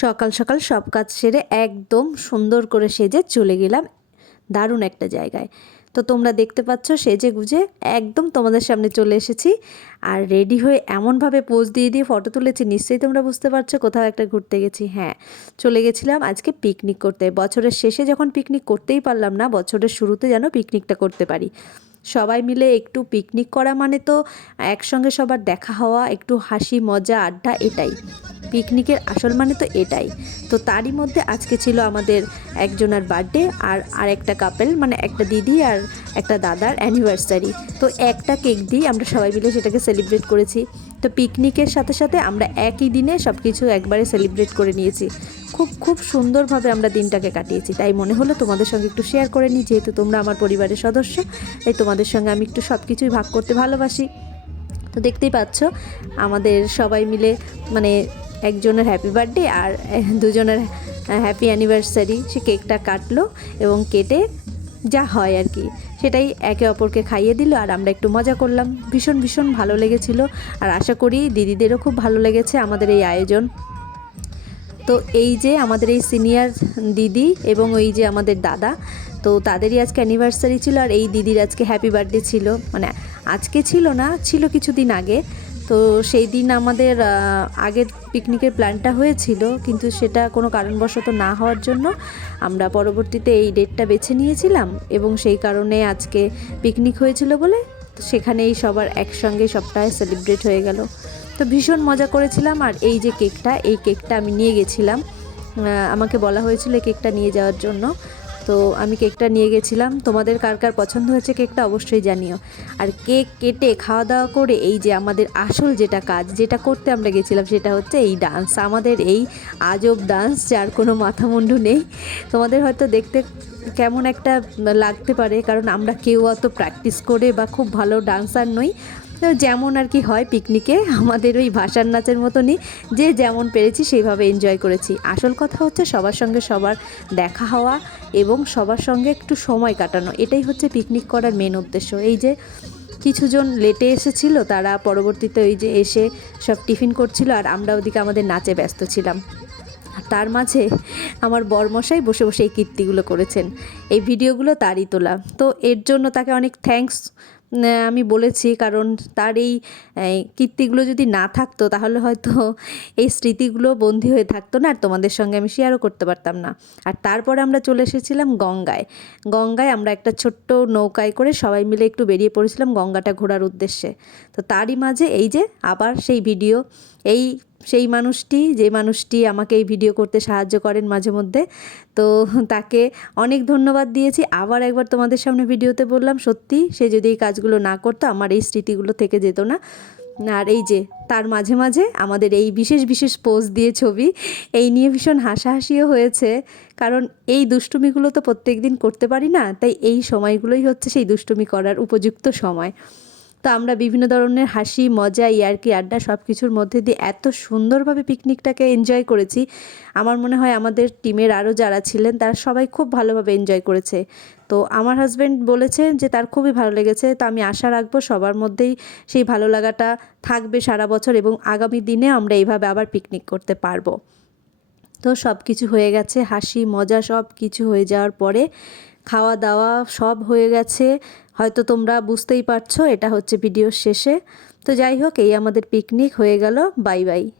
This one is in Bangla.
সকাল সকাল সব কাজ সেরে একদম সুন্দর করে সেজে চলে গেলাম। দারুণ একটা জায়গায়। তো তোমরা দেখতে পাচ্ছ সেজে গুজে একদম তোমাদের সামনে চলে এসেছি। আর রেডি হয়ে এমনভাবে পোজ দিয়ে দিয়ে ফটো তুলেছি, নিশ্চয়ই তোমরা বুঝতে পারছ কোথাও একটা ঘুরতে গেছি। হ্যাঁ চলে গেছিলাম আজকে পিকনিক করতে। বছরের শেষে যখন পিকনিক করতেই পারলাম না, বছরের শুরুতে যেন পিকনিকটা করতে পারি। সবাই মিলে একটু পিকনিক করা মানে তো একসঙ্গে সবার দেখা হওয়া, একটু হাসি, মজা, আড্ডা এটাই। পিকনিকের আসল মানে তো এটাই। তো তারই মধ্যে আজকে ছিল আমাদের একজনের বার্থডে আর আর একটা কাপেল মানে একটা দিদি আর একটা দাদার অ্যানিভার্সারি তো একটা কেক দিয়ে আমরা সবাই মিলে সেটাকে সেলিব্রেট করেছি। তো পিকনিকের সাথে সাথে আমরা একই দিনে সব কিছু একবারে সেলিব্রেট করে নিয়েছি। খুব খুব সুন্দরভাবে আমরা দিনটাকে কাটিয়েছি। তাই মনে হলো তোমাদের সঙ্গে একটু শেয়ার করে নিই, যেহেতু তোমরা আমার পরিবারের সদস্য, তাই তোমাদের সঙ্গে আমি একটু সব কিছুই ভাগ করতে ভালোবাসি। তো দেখতেই পাচ্ছ, আমাদের সবাই মিলে মানে একজনের হ্যাপি বার্থডে আর দুজনের হ্যাপি অ্যানিভার্সারি সে কেকটা কাটলো এবং কেটে যা হয় আর কি, সেটাই একে অপরকে খাইয়ে দিল আর আমরা একটু মজা করলাম। ভীষণ ভীষণ ভালো লেগেছিল আর আশা করি দিদিদেরও খুব ভালো লেগেছে আমাদের এই আয়োজন। তো এই যে আমাদের এই সিনিয়র দিদি এবং ওই যে আমাদের দাদা, তো তাদেরই আজকে অ্যানিভার্সারি ছিল আর এই দিদির আজকে হ্যাপি বার্থডে ছিল। মানে আজকে ছিল না, ছিল কিছুদিন আগে। তো সেই দিন আমাদের আগের পিকনিকের প্ল্যানটা হয়েছিল, কিন্তু সেটা কোনো কারণবশত না হওয়ার জন্য আমরা পরবর্তীতে এই ডেটটা বেছে নিয়েছিলাম এবং সেই কারণে আজকে পিকনিক হয়েছিল বলে সেখানেই সবার একসঙ্গে সবটাই সেলিব্রেট হয়ে গেল। তো ভীষণ মজা করেছিলাম আর এই যে কেকটা এই কেকটা আমি নিয়ে গেছিলাম। আমাকে বলা হয়েছিল কেকটা নিয়ে যাওয়ার জন্য। তো আমি কেকটা নিয়ে গেছিলাম। তোমাদের কার কার পছন্দ হয়েছে কেকটা অবশ্যই জানিও। আর কেক কেটে খাওয়া দাওয়া করে এই যে আমাদের আসল যেটা কাজ, যেটা করতে আমরা গেছিলাম সেটা হচ্ছে এই ডান্স আমাদের এই আজব ডান্স যার কোনো মাথা মুন্ডু নেই। তোমাদের হয়তো দেখতে কেমন একটা লাগতে পারে, কারণ আমরা কেউ অত প্র্যাকটিস করে বা খুব ভালো ডান্সার নই। তো যেমন আর কি হয় পিকনিকে আমাদের ওই ভাষার নাচের মতনই যে যেমন পেরেছি সেইভাবে এনজয় করেছি। আসল কথা হচ্ছে সবার সঙ্গে সবার দেখা হওয়া এবং সবার সঙ্গে একটু সময় কাটানো, এটাই হচ্ছে পিকনিক করার মেন উদ্দেশ্য। এই যে কিছুজন লেটে এসেছিল, তারা পরবর্তীতে ওই যে এসে সব টিফিন করছিল আর আমরা ওদিকে আমাদের নাচে ব্যস্ত ছিলাম। তার মাঝে আমার বরমশাই বসে বসে এই কীর্তিগুলো করেছেন। এই ভিডিওগুলো তারই তোলা। তো এর জন্য তাকে অনেক থ্যাঙ্কস আমি বলেছি, কারণ তার এই কীর্তিগুলো যদি না থাকতো, তাহলে হয়তো এই স্মৃতিগুলো বন্দি হয়ে থাকতো না, আর তোমাদের সঙ্গে আমি শেয়ারও করতে পারতাম না। আর তারপরে আমরা চলে এসেছিলাম গঙ্গায়। গঙ্গায় আমরা একটা ছোট্ট নৌকায় করে সবাই মিলে একটু বেরিয়ে পড়েছিলাম গঙ্গাটা ঘোরার উদ্দেশ্যে। তো তারই মাঝে এই যে আবার সেই ভিডিও এই সেই মানুষটি, যে মানুষটি আমাকে এই ভিডিও করতে সাহায্য করেন মাঝে মধ্যে। তো তাকে অনেক ধন্যবাদ দিয়েছি। আবার একবার তোমাদের সামনে ভিডিওতে বললাম, সত্যি সে যদি এই কাজগুলো না করতো, আমার এই স্মৃতিগুলো থেকে যেত না। আর এই যে, তার মাঝে মাঝে আমাদের এই বিশেষ বিশেষ পোজ দিয়ে ছবি, এই নিয়ে ভীষণ হাসাহাসিও হয়েছে। কারণ এই দুষ্টুমিগুলো তো প্রত্যেক দিন করতে পারি না, তাই এই সময়গুলোই হচ্ছে সেই দুষ্টুমি করার উপযুক্ত সময়। তো আমরা বিভিন্ন ধরনের হাসি, মজা, ইয়ার্কি, আড্ডা সব কিছুর মধ্যে দিয়ে এত সুন্দরভাবে পিকনিকটাকে এনজয় করেছি। আমার মনে হয় আমাদের টিমের আরও যারা ছিলেন তারা সবাই খুব ভালোভাবে এনজয় করেছে। তো আমার হাজব্যান্ড বলেছে যে তার খুবই ভালো লেগেছে। তো আমি আশা রাখব সবার মধ্যেই সেই ভালো লাগাটা থাকবে সারা বছর এবং আগামী দিনে আমরা এইভাবে আবার পিকনিক করতে পারব। তো সব কিছু হয়ে গেছে, হাসি, মজা সব কিছু হয়ে যাওয়ার পরে খাওয়া দাওয়া সব হয়ে গেছে। হয়তো তোমরা বুঝতেই পারছ, এটা হচ্ছে ভিডিওর শেষে। তো যাই হোক, এই আমাদের পিকনিক হয়ে গেল। Bye bye